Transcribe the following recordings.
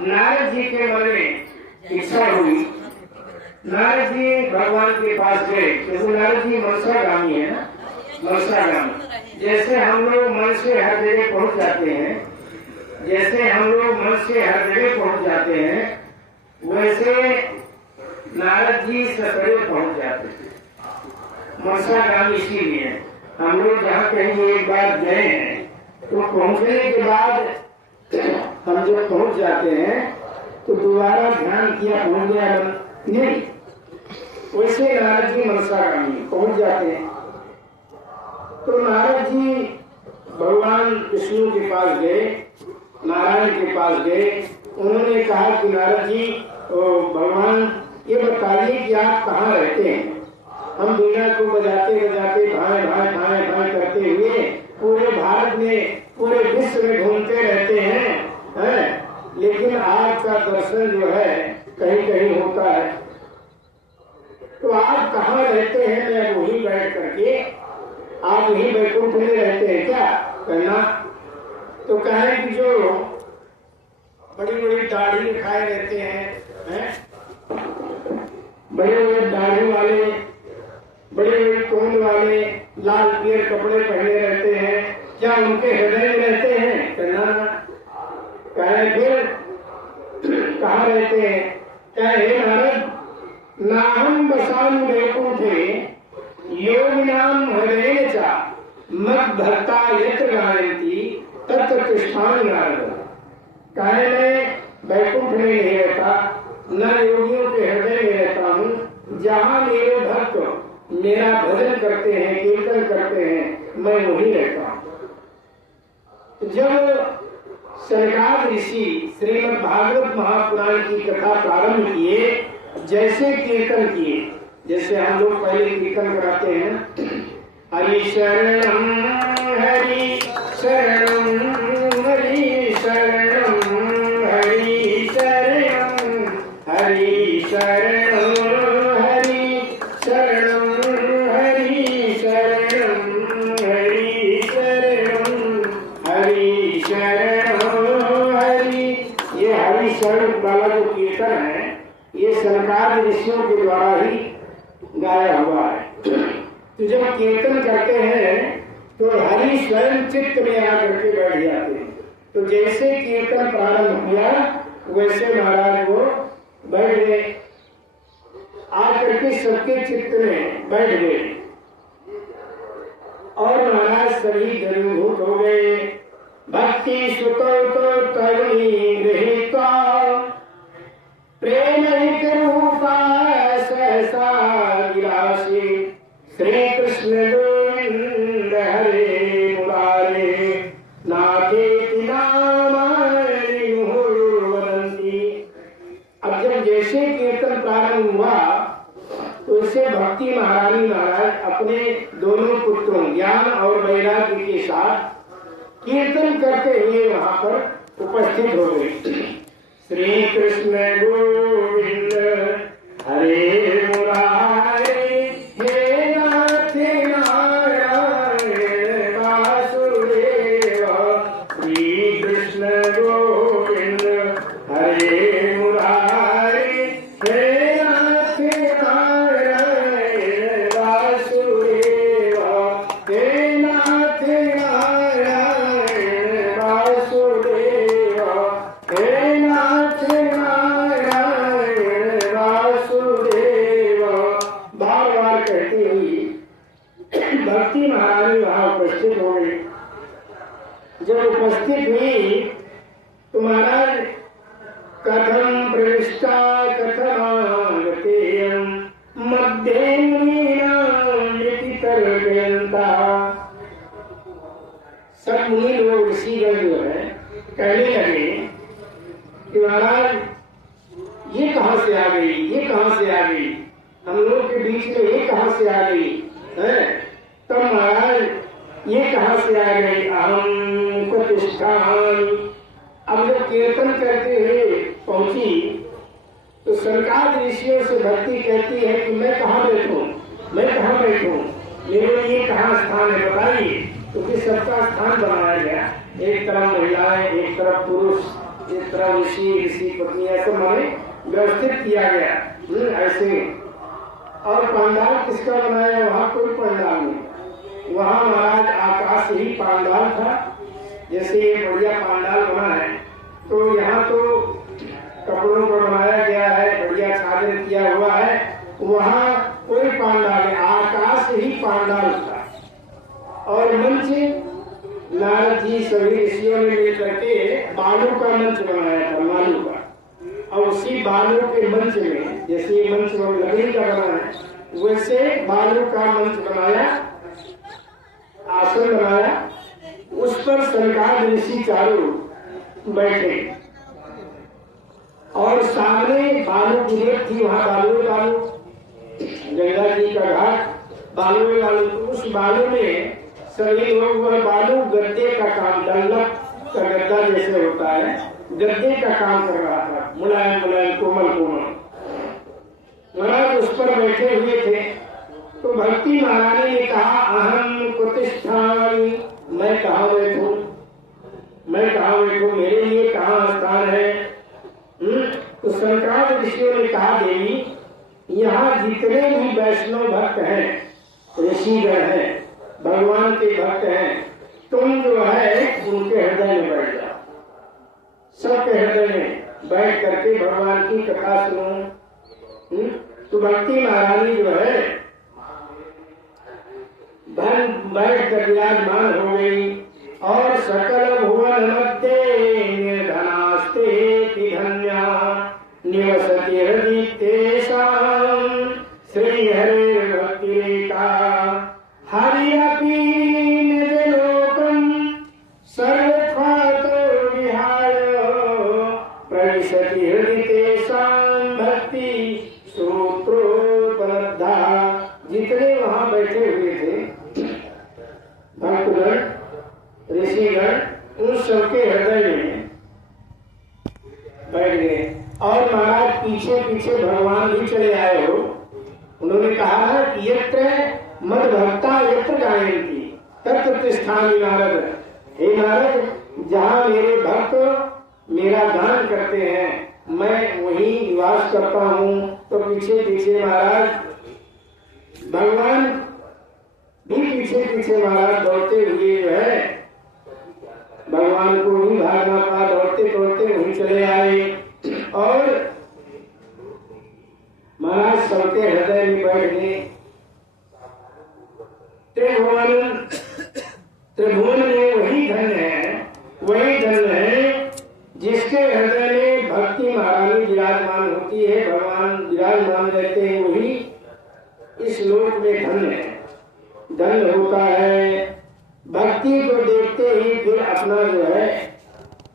नारद जी के मन में इच्छा हुई। नारद जी भगवान के पास गए, क्योंकि नारद जी मनसागामी है ना, मनसागामी। जैसे हम लोग मन से हर जगह पहुंच जाते हैं, जैसे हम लोग मन से हर जगह पहुंच जाते हैं, वैसे नारद जी ससुरे पहुंच जाते थे। मनसागामी इसीलिए हम लोग जहाँ कहीं एक बार गए हैं तो पहुंचने के बाद हम जब पहुंच जाते हैं तो दोबारा ध्यान किया पहुंच गया नहीं, वैसे नारद जी मनसागामी पहुंच जाते हैं। तो नारद जी भगवान विष्णु के पास गए, नारायण के पास गए। उन्होंने कहा कि नारद जी भगवान ये बताइए कि आप कहाँ रहते हैं। हम वीणा को बजाते बजाते भाई भाई भाई भाई करते हुए पूरे भारत में, पूरे विश्व में घूमते रहते हैं, लेकिन आपका दर्शन जो है कहीं कहीं होता है। तो आप कहाँ रहते हैं, मैं वहीं बैठ करके, आप यहीं बैकुंठ में रहते हैं क्या कहना। तो कहें कि जो बड़ी बड़ी दाढ़ी खाए रहते हैं, बड़े बड़े दाढ़ी वाले, बड़े बड़े तोंद वाले, लाल पीले कपड़े पहने रहते हैं, क्या उनके हृदय में रहते हैं कहना। कहे फिर कहाँ रहते हैं, कहे नारद नाहम बसाम वैकुंठे योगिनाम हृदय चा मत भक्ता यत्र गायन्ति तत्र तिष्ठामि नारद। कहे मैं वैकुंठ में नहीं रहता, न योगियों के हृदय में रहता हूँ। जहाँ मेरे भक्त मेरा भजन करते हैं, कीर्तन करते हैं, मैं वहीं रहता हूँ। जब सनकादिक ऋषि श्रीमद् भागवत महापुराण की कथा प्रारंभ किए, जैसे कीर्तन किए, जैसे हम लोग पहले कीर्तन कराते हैं, हरि शरणम हरि शरणम हरि शरणम हरि शरणम हरि शरणम हरि शरणम हरि शरणम हरि शरणम हरि शरणम हरि। ये हरि शरण वाला जो कीर्तन है, ये सरकार ऋषियों के द्वारा ही गाया हुआ है। तो जब कीर्तन करते हैं तो हरि स्वयं चित्त में आकर के बैठ जाते हैं। तो जैसे कीर्तन प्रारंभ किया वैसे महाराज वो बैठ गए, आकर के सबके चित्त में बैठ गए और महाराज सभी घनीभूत हो गए। भक्ति सुत तरुणी गृहीता प्रेम रूपा सहसा गिरासी श्री कृष्ण गोविंद हरे मुरारे नाथेति नामानि मुहुर्वदन्ति। अब जब जैसे कीर्तन प्रारंभ हुआ तो इससे भक्ति महारानी महाराज अपने दोनों पुत्रों ज्ञान और वैराग्य के साथ कीर्तन करते हुए वहां पर उपस्थित हो गए। श्री कृष्ण गोविंद हरे मुरारे हे नाथ नारायण वासुदेव। श्री कृष्ण गोविंद हरे मुरारे हे नाथ नारायण वासुदेव। हे नाथ नारायण वासुदेव। हे नाथ नारायण वासुदेव। बार बार कहती हुई भक्ति महारानी वहां उपस्थित हो गई। जब उपस्थित हुई तो महाराज कथम प्रविष्टा कथमागतेयं मध्ये मुनीनां यतितर्पयन्ता। सब मुनि लोग ऋषिगण जो है कहने लगे कि महाराज ये कहाँ से आ गई, ये कहाँ से आ गई, हम लोग के बीच में ये कहाँ से आ गई है। तब महाराज ये कहाँ से आ गई, अहम प्रतिष्ठान। अब जब कीर्तन करते हुए पहुंची तो सरकार ऋषियों से भक्ति कहती है कि मैं कहाँ बैठूं, मैं कहाँ बैठूं, मेरे लिए कहाँ स्थान है बताइए। तो फिर सबका स्थान बनाया गया, एक तरफ महिलाएं, एक तरफ पुरुष, इस तरह ऋषि पत्नी ऐसे माने व्यवस्थित किया गया ऐसे। और पंडाल किसका बनाया? वहाँ कोई पंडाल नहीं, वहाँ महाराज आकाश ही पंडाल था। जैसे ये बढ़िया पंडाल बना है तो यहाँ तो कपड़ों को बनाया गया है, बढ़िया छाजन किया हुआ है, वहाँ कोई पंडाल नहीं, आकाश ही पंडाल था। और मंच नारद जी सभी ऋषियों ने मिल करके बालू का मंच बनाया था, बालू का। और उसी बालू के मंच में, जैसे ये मंच लकड़ी का बना है, वैसे बालू का मंच बनाया, आसन बनाया, उस पर सनकाद ऋषि चारों बैठे और सामने बालू की रेत थी, वहां बालू बालू, गंगा जी का घाट बालू बालू। तो उस बालू में सभी लोग वह बालू गद्दे का काम, डल्लक का गद्दा जैसे होता है, गद्दे का काम कर रहा था, मुलायम मुलायम कोमल कोमल। महाराज उस पर बैठे हुए थे। तो भक्ति महारानी ने कहा, अहम प्रतिष्ठानी, मैं कहाँ बैठूं, मैं कहाँ बैठूं, मेरे लिए कहाँ स्थान है? तो संक्रांत ऋषियों ने कहा, देवी यहाँ जितने भी वैष्णव भक्त हैं, ऋषिगण हैं, भगवान के भक्त हैं, तुम जो है उनके हृदय में बैठ जाओ, सबके हृदय में बैठ करके भगवान की कथा सुनो। तो भक्ति महारानी जो है बैठ कर विराजमान हो गई। और सकल भुवन मध्य निर्धनास्ते धन्या निवसति हृदि तेषां श्री हरे भक्ति रेखा हरि अपि निज लोकं सर्वथा विहाय प्रविशति हृदि तेषां भक्ति सूत्रोपलब्धा। जितने वहां बैठे हुए थे भक्तगण ऋषिगण, उन सबके हृदय में बैठ गए। और महाराज पीछे पीछे भगवान भी चले आए हो। उन्होंने कहा है कि यत्र मद भक्ता यत्र गायन्ति तत्र तिष्ठामि नारद। हे नारद, जहाँ मेरे भक्त मेरा गान करते हैं मैं वहीं निवास करता हूँ। तो पीछे पीछे महाराज भगवान भी पीछे पीछे महाराज दौड़ते हुए जो है भगवान को ही भागना पड़ा, दौड़ते दौड़ते वहीं चले आए। और महाराज सबके हृदय में बैठ गए। त्रिभुवन में वही धन है जिसके हृदय में भक्ति महारानी विराजमान होती है, भगवान विराजमान रहते हैं, वही इस लोक में धन होता है। भक्ति को देखते ही फिर अपना जो है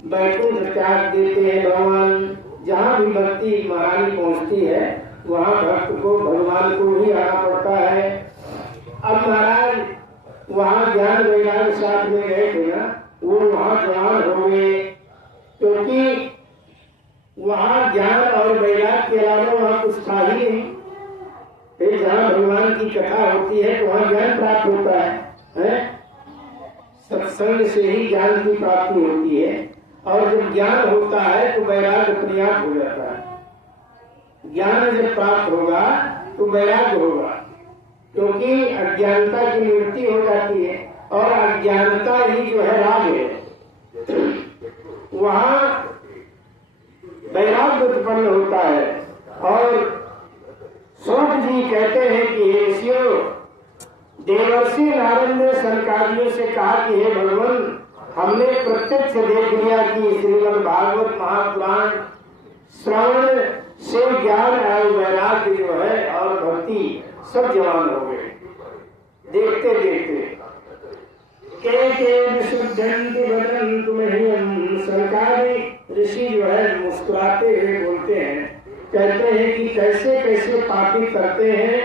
बैकुंठ त्याग देते हैं भगवान। जहाँ भी भक्ति महारानी पहुँचती है वहाँ भक्त को भगवान को ही आना पड़ता है। अब महाराज वहाँ ज्ञान वैराग साथ में गए थे ना, वो वहाँ जवान हो गए, क्योंकि वहाँ ज्ञान और वैराग के अलावा वहाँ कुछ था ही नहीं। फिर जहाँ भगवान की कथा होती है तो वहाँ ज्ञान प्राप्त होता है? सत्संग से ही ज्ञान की प्राप्ति होती है। और जब ज्ञान होता है तो वैराग अपने आप हो जाता है। ज्ञान जब प्राप्त होगा तो वैराग होगा, क्योंकि अज्ञानता की निवृत्ति हो जाती है और अज्ञानता ही जो है राग है, वहाँ वैराग उत्पन्न होता है। और सूत जी कहते हैं कि हे ऋषियों, देवर्षि नारद ने सनकादियों से कहा कि हे भगवान, हमने प्रत्यक्ष देख लिया कि श्रीमद् भागवत महापुराण श्रवण से ज्ञान और वैराग्य जो है और भक्ति सब जवान हो गए देखते देखते। के विशुद्धंति वदन्तु मह्यम्। सरकारी ऋषि जो है मुस्कुराते हुए बोलते हैं, कहते हैं कि कैसे कैसे पापी करते हैं,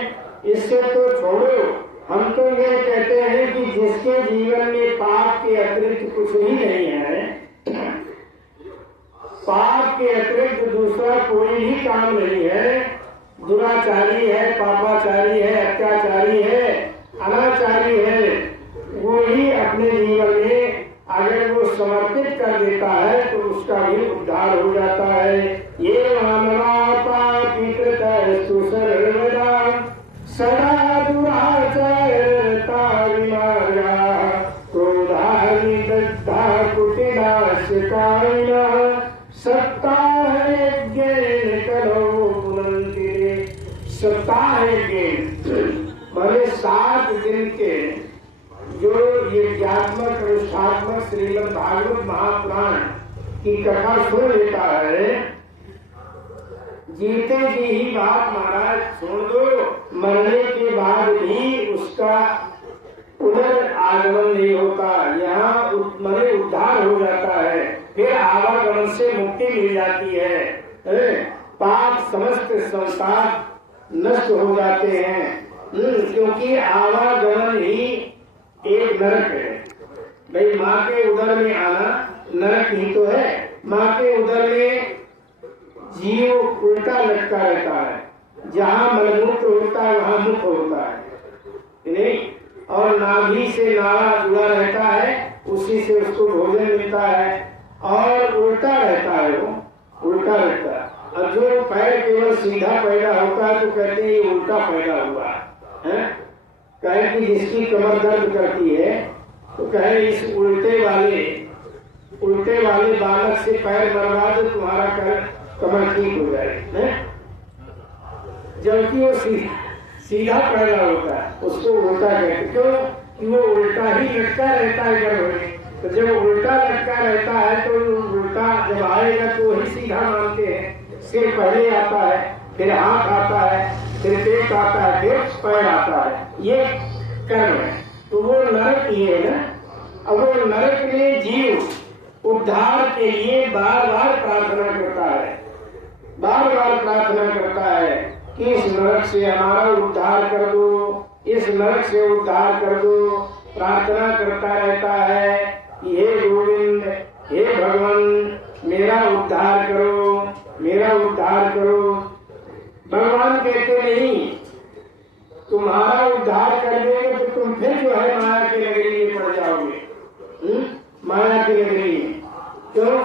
इससे तो छोड़ो। हम तो ये कहते हैं कि जिसके जीवन में पाप के अतिरिक्त कुछ भी नहीं है, पाप के अतिरिक्त दूसरा कोई भी काम नहीं है, दुराचारी है, पापाचारी है, अत्याचारी है, अनाचारी है, वो ही अपने जीवन में अगर वो समर्पित कर देता है तो उसका भी उद्धार हो जाता है। ये मानवा पितृ सर्वदा सदा दुराचारता विमार्या क्रोधानि दग्धा कुटिलास्यकारिणा सप्ताह यज्ञेन कलो पुनन्ति। सप्ताह यज्ञ माने 7 दिन के जो यज्ञात्मक अनुष्ठात्मक श्रीमद् भागवत महापुराण की कथा सुन लेता है, जीते जी ही बात महाराज सुन दो, मरने के बाद भी उसका पुनर्आगमन नहीं होता, यहाँ मरे उद्धार हो जाता है, फिर आवागमन से मुक्ति मिल जाती है, पाप समस्त संसार नष्ट हो जाते हैं, क्योंकि आवागमन ही एक नरक है। भाई माँ के उदर में आना नरक ही तो है। माँ के उदर में जीव उल्टा लटका रहता है, जहाँ मलमूत्र होता है वहाँ मुख होता है नहीं, और नाभि से नाड़ा जुड़ा रहता है, उसी से उसको भोजन मिलता है, और उल्टा रहता है, वो उल्टा रहता है। और जो पैर केवल सीधा पैदा होता है तो कहते हैं ये उल्टा पैदा हुआ है। कहे कि जिसकी कमर दर्द करती है तो कहे इस उल्टे वाले बालक से पैर मरवा दो, तुम्हारा कमर ठीक हो जाएगी। जबकि वो सीधा पैदा होता है, उसको उल्टा कहते, क्यों कि वो उल्टा ही लटका रहता है गर्भ में। तो जब उल्टा लटका रहता है तो उल्टा जब आएगा तो वही सीधा मानते हैं। सिर पहले आता है, फिर हाथ आता है, फिर पेट आता है, फिर पैर आता है, ये कर्म है। तो वो नरक ही है ना। अब वो नरक में जीव उद्धार के लिए बार बार प्रार्थना करता है, बार बार प्रार्थना करता है कि इस नरक से हमारा उद्धार कर दो, इस नरक से उद्धार कर दो। प्रार्थना करता रहता है कि हे गोविंद, हे भगवान, मेरा उद्धार करो, मेरा उद्धार करो। भगवान कहते नहीं, तुम्हारा उद्धार कर देंगे तो तुम फिर जो है माया की नगरी में पड़ जाओगे। माया की नगरी में क्यों?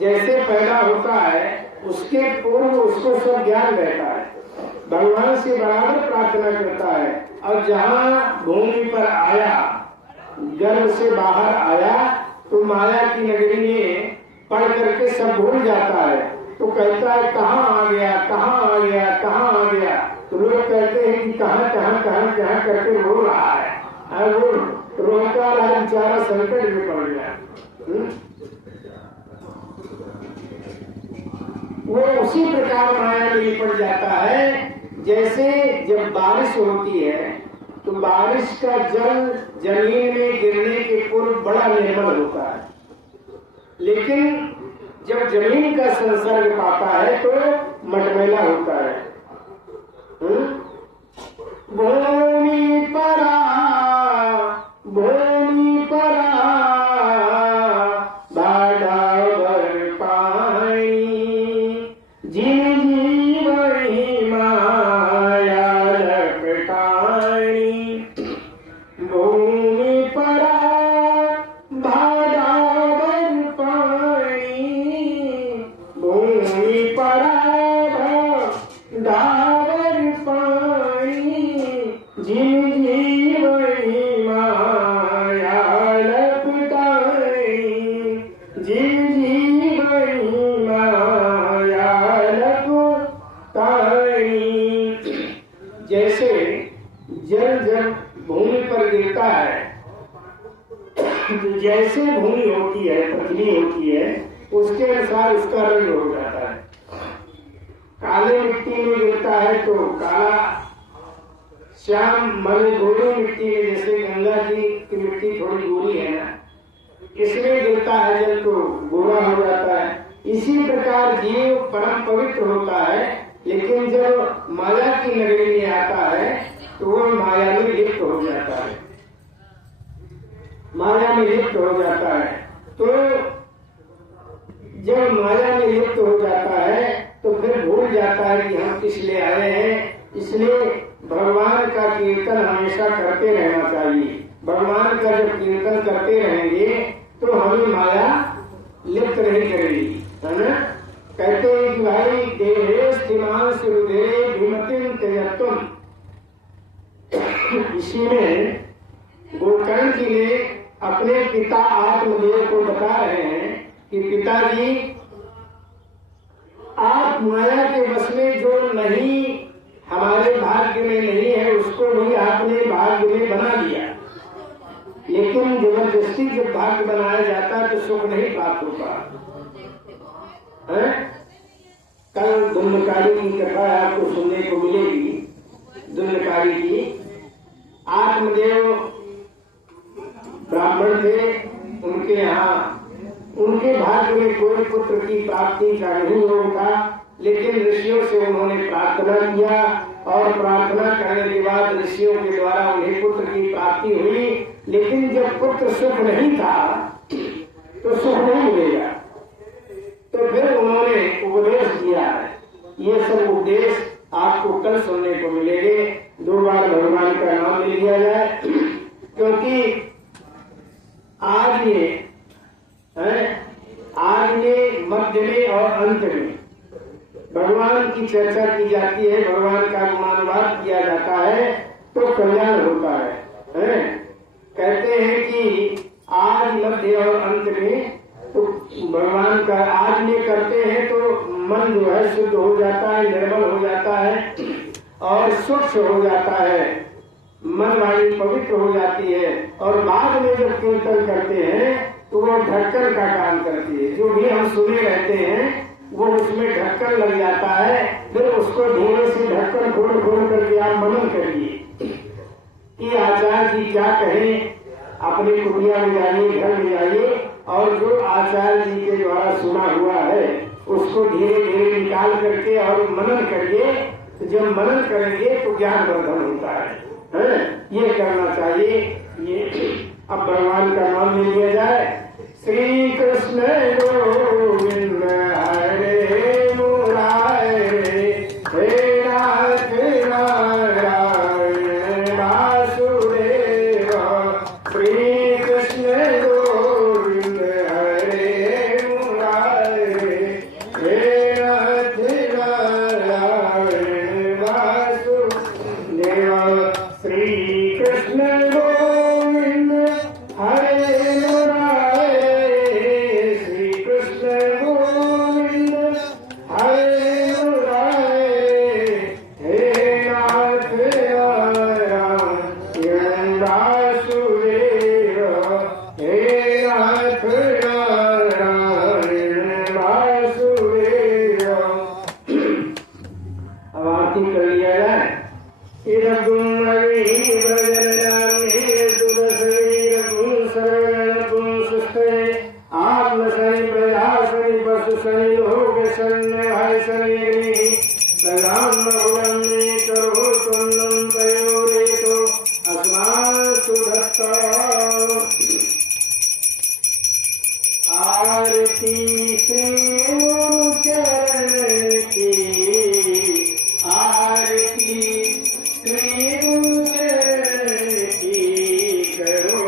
जैसे पैदा होता है उसके पूर्व उसको सब ज्ञान रहता है, भगवान से बराबर प्रार्थना करता है, और जहाँ भूमि पर आया, गर्भ से बाहर आया, तो माया की नगरी में पढ़ करके सब भूल जाता है। तो कहता है कहाँ आ गया, कहाँ आ गया, कहाँ आ गया। तो लोग कहते हैं कि कहाँ कहाँ कहाँ कहाँ करके रो रहा है, वो रोता रहा, बेचारा संकट में पड़ गया। वो उसी प्रकार माया में पड़ जाता है। जैसे जब बारिश होती है तो बारिश का जल जमीन में गिरने के पूर्व बड़ा निर्मल होता है, लेकिन जब जमीन का संसर्ग पाता है तो मटमैला होता है। भूमि परा भाडावर पानी, जीव वही माया लपटानी। भूमि परा भाडावर पानी, भूमि परा भाडावर पानी, जीव वही माया लपटानी, जीव वही माया लपटानी। जैसे जल जब भूमि पर गिरता है तो जैसे भूमि होती है, पतली होती है, उसके अनुसार उसका रंग हो जाता है। काले मिट्टी में गिरता है तो काला, श्याम मल गोरी मिट्टी में, जैसे गंगा जी की मिट्टी थोड़ी गोरी है ना, इसमें गिरता है जल तो गोरा हो जाता है। इसी प्रकार जीव परम पवित्र होता है, लेकिन जब माया की नगरी में आता है तो वो माया में लिप्त हो जाता है, माया में लिप्त हो जाता है। तो जब माया में लिप्त हो जाता है तो फिर भूल जाता है कि हम किस लिए आए हैं। इसलिए भगवान का कीर्तन हमेशा करते रहना चाहिए। भगवान का जब कीर्तन करते रहेंगे तो हमें माया लिप्त नहीं करेगी, है ना। कहते हैं कि भाई देहे स्थिमान सुरुदेरे भीमतिम तेजत्वम, इसी में गोकर्ण जी ने अपने पिता आत्मदेव को बता रहे हैं कि पिताजी, आप माया के बस में जो नहीं हमारे भाग्य में नहीं है उसको भी आपने भाग्य में बना दिया, लेकिन जबरदस्ती जब भाग्य बनाया जाता है तो सुख नहीं प्राप्त होता है। कल दुंदकारी की कथा आपको सुनने को मिलेगी। दुंदकारी की आत्मदेव ब्राह्मण थे, उनके यहाँ उनके भाग्य में कोई पुत्र की प्राप्ति का नहीं योग था, लेकिन ऋषियों से उन्होंने प्रार्थना किया और प्रार्थना करने के बाद ऋषियों के द्वारा उन्हें पुत्र की प्राप्ति हुई। लेकिन जब पुत्र सुख नहीं था तो सुख नहीं मिलेगा, तो फिर उन्होंने उपदेश दिया है। ये सब उपदेश आपको कल सुनने को मिलेंगे। 2 बार भगवान का नाम ले लिया जाए, क्योंकि आज ये मध्य में और अंत में भगवान की चर्चा की जाती है, भगवान का गुणानुवाद किया जाता है तो कल्याण होता है। कहते हैं कि आज मध्य और अंत में तो भगवान का आज में करते हैं तो मन जो है शुद्ध हो जाता है, निर्मल हो जाता है और स्वच्छ हो जाता है, मन वाणी पवित्र हो जाती है। और बाद में जब कीर्तन करते हैं तो वो ढक्कन का काम करती है, जो भी हम सुने रहते हैं वो उसमें ढक्कन लग जाता है, फिर उसको धीरे से ढक्कन खोल खोल करके आप मनन करिए कि आचार्य जी क्या कहें। अपने कुटिया में जाइए, घर में जाइए और जो आचार्य जी के द्वारा सुना हुआ है उसको धीरे धीरे निकाल करके और मनन करिए। तो जब मनन करेंगे तो ज्ञान वर्धन होता है। ये करना चाहिए। ये अब भगवान का नाम ले लिया जाए। श्री कृष्ण गोविंद हरे मुरारे, हे नाथ नारायण वासुदेव। श्री कृष्ण गोविंद हरे मुरारे, हे नाथ नारायण वासुदेव। श्री कृष्ण गोविंद हरे मुरारे, श्री कृष्ण गोविंद हरे मुरारे, हे नाथ नारायण वासुदेव, हे नाथ नारायण वासुदेव। अब आरती कर लिया जाए। आत्मशनि प्रजाशनि पशुशनि लोक शन्य भाई शनि प्रधान करो तुम तयोरे तो अस्मासु दत्ता। आरती श्री चरण की, आरती श्री चरण की, करो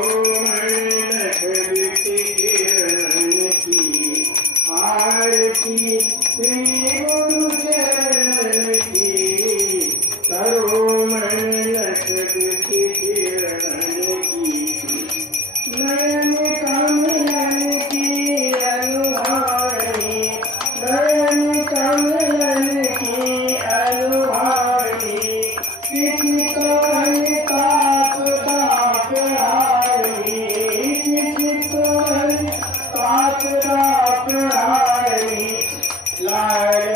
किरण की। आरती श्री चरण की, करो किरण की। नयन कमलन की अनुहारी, नयन कमलन की अनुहारी, चित्तवन ताप ताप हारी, चित्तवन ताप ताप हारी। लाल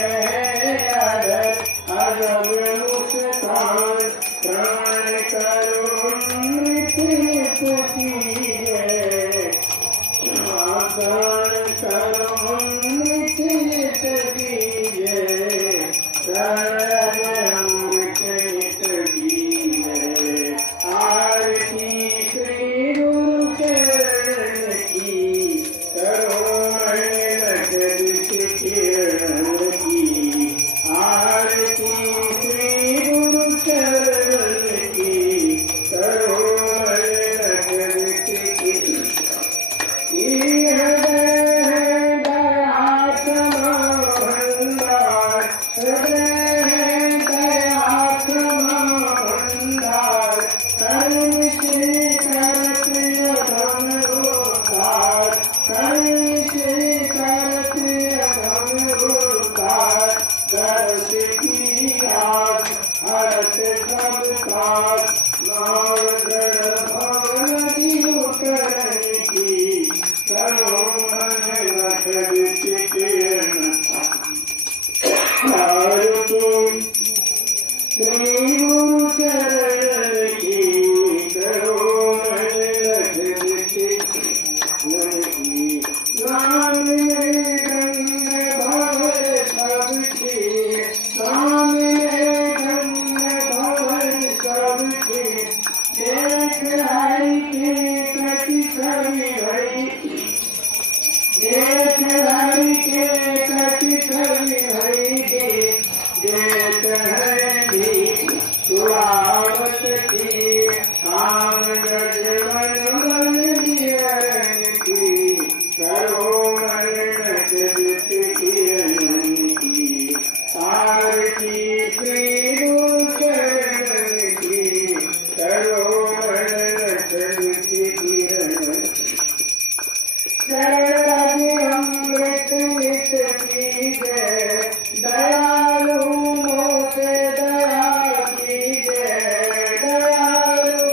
श्री गुरु चरण की करो मन लग मन की नाम में गंग भव सबके नाम में गंग भव सबके देख हरि के कति सभी हरि देख हरि के कति सभी हरि के देख हरि सुरावत की काम गज मन दियन की करो मन नजत किरण की तार की श्री चरण की करो मन नजत किरण शरण अमृत नित की जय दयालु मोते दया की जय दयालु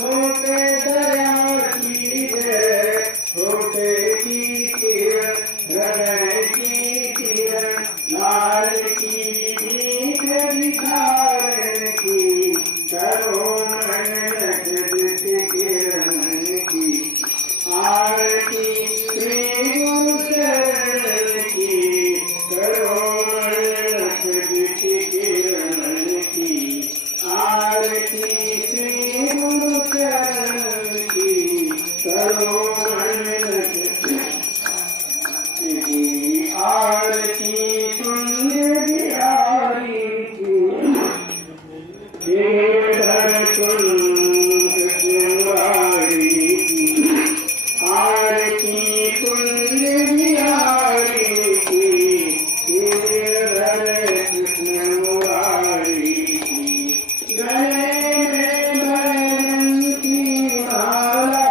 मोते दया की जय छोटे की किरण हृदय की किरण लाल की भीख भिखारन की करो मन नजत किरण की आरती श्री गुरु चरण की करो मन नजत किरण की आरती श्री गुरु चरण की करो मन नजत की आरती पुण्य बिहारी की गिरधर कुंज कुंवारी की आरती पुण्य बिहारी की गिरधर कृष्ण मुरारी की गले में बैगन की माला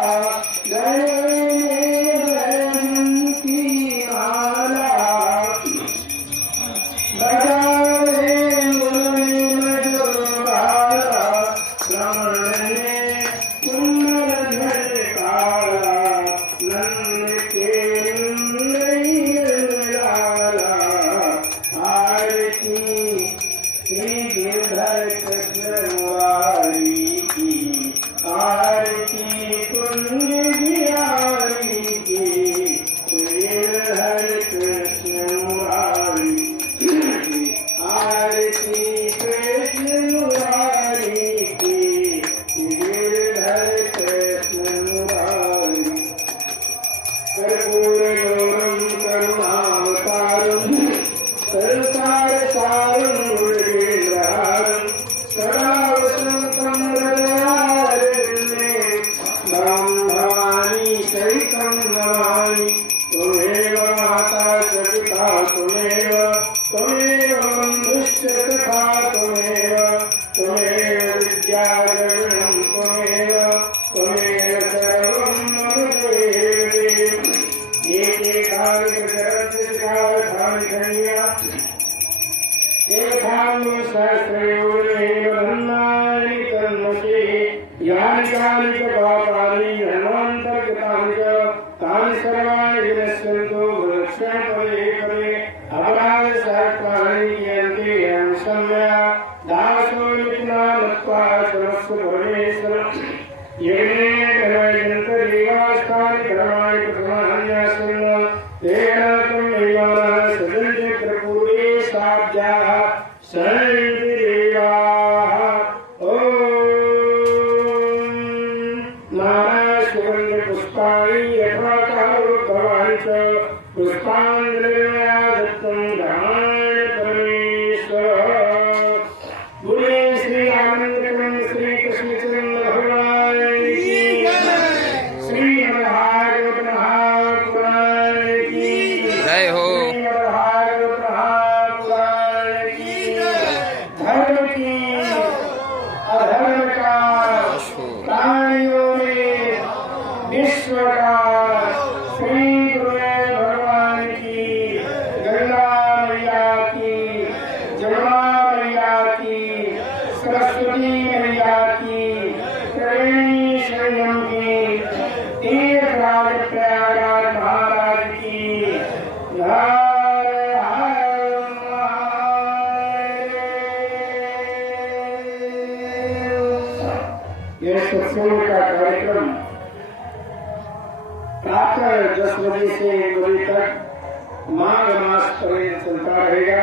गले में बैगन की माला बजावे मुरली मधुबाला श्रवण में कुंडल झलकारा नंद के लाला आरती श्री गिरधर कृष्ण मुरारी की आरती कुंज बिहारी की गिरधर कृष्ण मुरारी की आरती कृष्ण मुरारी की गिरधर कृष्ण मुरारी कर्पूर गौरम करुणावतारम संसार सारम मुरलीधरम सदा वसंतम हृदयारण्ये भवानी सहितं नमामि त्वमेव माता च पिता त्वमेव बन्धुश्च सखा त्वमेव विद्यागणं त्वमेव सर्वं मम देव ये कार्य धन्या सहस्रयोरेव धन्यानि कर्मसि यानि कानि च पापानि धर्मान्तर्गतानि च तानि सर्वाणि विनश्यन्तु वृक्षं पदे पदे अपराधसहस्राणि क्रियन्ते येन सम्यया दासो निपुणा मत्वा सर्वस्य भवेश्वरम् येन कर्मयन्तदेवास्तानि कर्माणि प्रथमान्यासन् तेन त्वमेवानः सदन्ते प्रपूरे साब्जाः सन्ति देवाः ॐ नानासुगन्ध पुष्पाणि यथा कालोद्भवानि च पुष्पाञ्जलिर्मया दत्तं दानाय परमेश्वर बोले श्री रामचंद्र श्री कृष्णचंद्र भगवान की श्री भागवत महापुराण की जय हो। भागवत महापुराण की धर्म की अधर्म का प्राणियों में विश्व का श्री गुरु भगवान की गंगा मैया यह सत्संग का कार्यक्रम प्रातः 10 बजे से 1 बजे तक माघ मास पर्यंत चलता रहेगा।